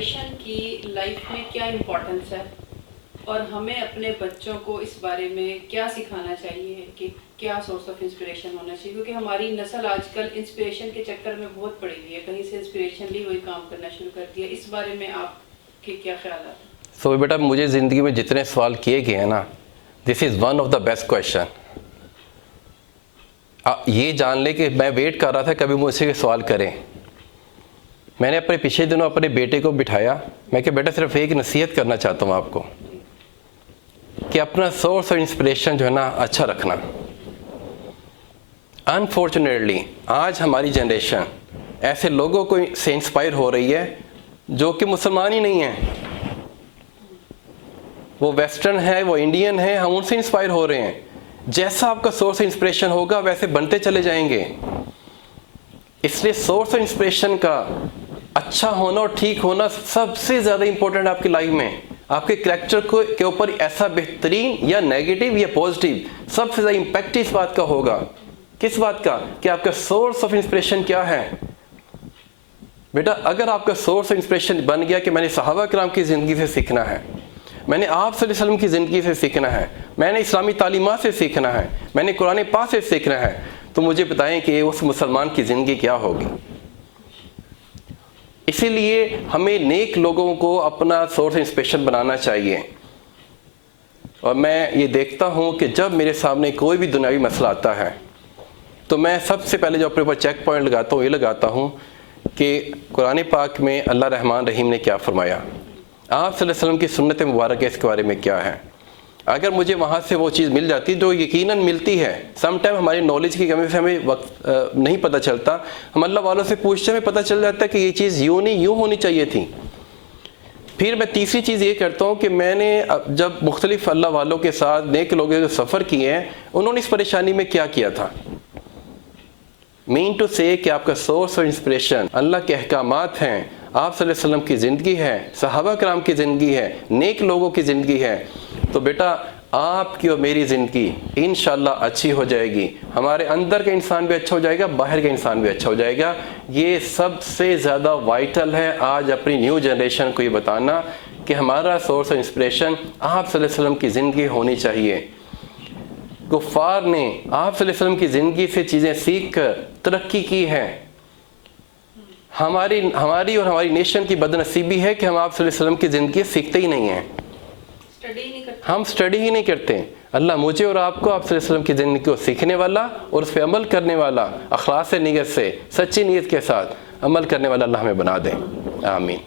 Inspiration کی life میں کیا امپورٹنس ہے اور ہمیں اپنے بچوں کو اس بارے میں کیا سکھانا چاہیے کہ کیا سورس آف انسپریشن ہونا چاہیے؟ کیونکہ ہماری نسل آج کل انسپریشن کے چکر میں بہت پڑی ہوئی ہے، کہیں سے انسپریشن لی وہی کام کرنا شروع کر دیا. اس بارے میں آپ کے کیا خیالات ہیں؟ بیٹا مجھے زندگی میں جتنے سوال کیے گئے ہیں نا، this is one of the best question. یہ جان لے کہ میں ویٹ کر رہا تھا کبھی مجھ سے سوال کریں. میں نے اپنے پچھلے دنوں اپنے بیٹے کو بٹھایا، میں کہ بیٹا صرف ایک نصیحت کرنا چاہتا ہوں آپ کو کہ اپنا سورس آف انسپریشن جو ہے نا اچھا رکھنا. انفارچونیٹلی آج ہماری جنریشن ایسے لوگوں کو سے انسپائر ہو رہی ہے جو کہ مسلمان ہی نہیں ہیں. وہ ویسٹرن ہے، وہ انڈین ہے، ہم ان سے انسپائر ہو رہے ہیں. جیسا آپ کا سورس انسپریشن ہوگا ویسے بنتے چلے جائیں گے. اس لیے سورس انسپریشن کا اچھا ہونا اور ٹھیک ہونا سب سے زیادہ امپورٹنٹ آپ کی لائف میں. آپ کے کریکٹر کے اوپر ایسا بہترین یا نیگیٹو یا پازیٹیو سب سے زیادہ امپیکٹ اس بات کا ہوگا. کس بات کا؟ کہ آپ کا سورس آف انسپریشن کیا ہے. بیٹا اگر آپ کا سورس آف انسپریشن بن گیا کہ میں نے صحابہ کرام کی زندگی سے سیکھنا ہے، میں نے آپ صلی اللہ علیہ وسلم کی زندگی سے سیکھنا ہے، میں نے اسلامی تعلیمات سے سیکھنا ہے، میں نے قرآن پاک سے سیکھنا ہے، تو مجھے بتائیں کہ اس مسلمان کی زندگی کیا ہوگی. اسی لیے ہمیں نیک لوگوں کو اپنا سورس انسپریشن بنانا چاہیے. اور میں یہ دیکھتا ہوں کہ جب میرے سامنے کوئی بھی دنیاوی مسئلہ آتا ہے تو میں سب سے پہلے جو اپنے اوپر چیک پوائنٹ لگاتا ہوں یہ لگاتا ہوں کہ قرآن پاک میں اللہ رحمان رحیم نے کیا فرمایا، آپ صلی اللہ علیہ وسلم کی سنت مبارکہ اس کے بارے میں کیا ہے. اگر مجھے وہاں سے وہ چیز مل جاتی جو یقیناً ملتی ہے، سم ٹائم ہماری نالج کی کمی سے ہمیں وقت نہیں پتہ چلتا، ہم اللہ والوں سے پوچھتے ہمیں پتہ چل جاتا ہے کہ یہ چیز یوں نہیں یوں ہونی چاہیے تھی. پھر میں تیسری چیز یہ کرتا ہوں کہ میں نے جب مختلف اللہ والوں کے ساتھ نیک لوگوں جو سفر کیے ہیں انہوں نے اس پریشانی میں کیا کیا تھا. مین ٹو سے کہ آپ کا سورس اور انسپریشن اللہ کے احکامات ہیں، آپ صلی اللہ علیہ وسلم کی زندگی ہے، صحابہ کرام کی زندگی ہے، نیک لوگوں کی زندگی ہے، تو بیٹا آپ کی اور میری زندگی انشاءاللہ اچھی ہو جائے گی. ہمارے اندر کا انسان بھی اچھا ہو جائے گا، باہر کا انسان بھی اچھا ہو جائے گا. یہ سب سے زیادہ وائٹل ہے آج اپنی نیو جنریشن کو یہ بتانا کہ ہمارا سورس آف انسپریشن آپ صلی اللہ علیہ وسلم کی زندگی ہونی چاہیے. کفار نے آپ صلی اللہ علیہ وسلم کی زندگی سے چیزیں سیکھ کر ترقی کی ہے. ہماری اور ہماری نیشن کی بدنصیبی ہے کہ ہم آپ صلی اللہ علیہ وسلم کی زندگی سیکھتے ہی نہیں ہیں، ہم سٹڈی ہی نہیں کرتے. اللہ مجھے اور آپ کو آپ صلی اللہ علیہ وسلم کی زندگی کو سیکھنے والا اور اس پہ عمل کرنے والا، اخلاص نیت سے، سچی نیت کے ساتھ عمل کرنے والا اللہ ہمیں بنا دیں. آمین.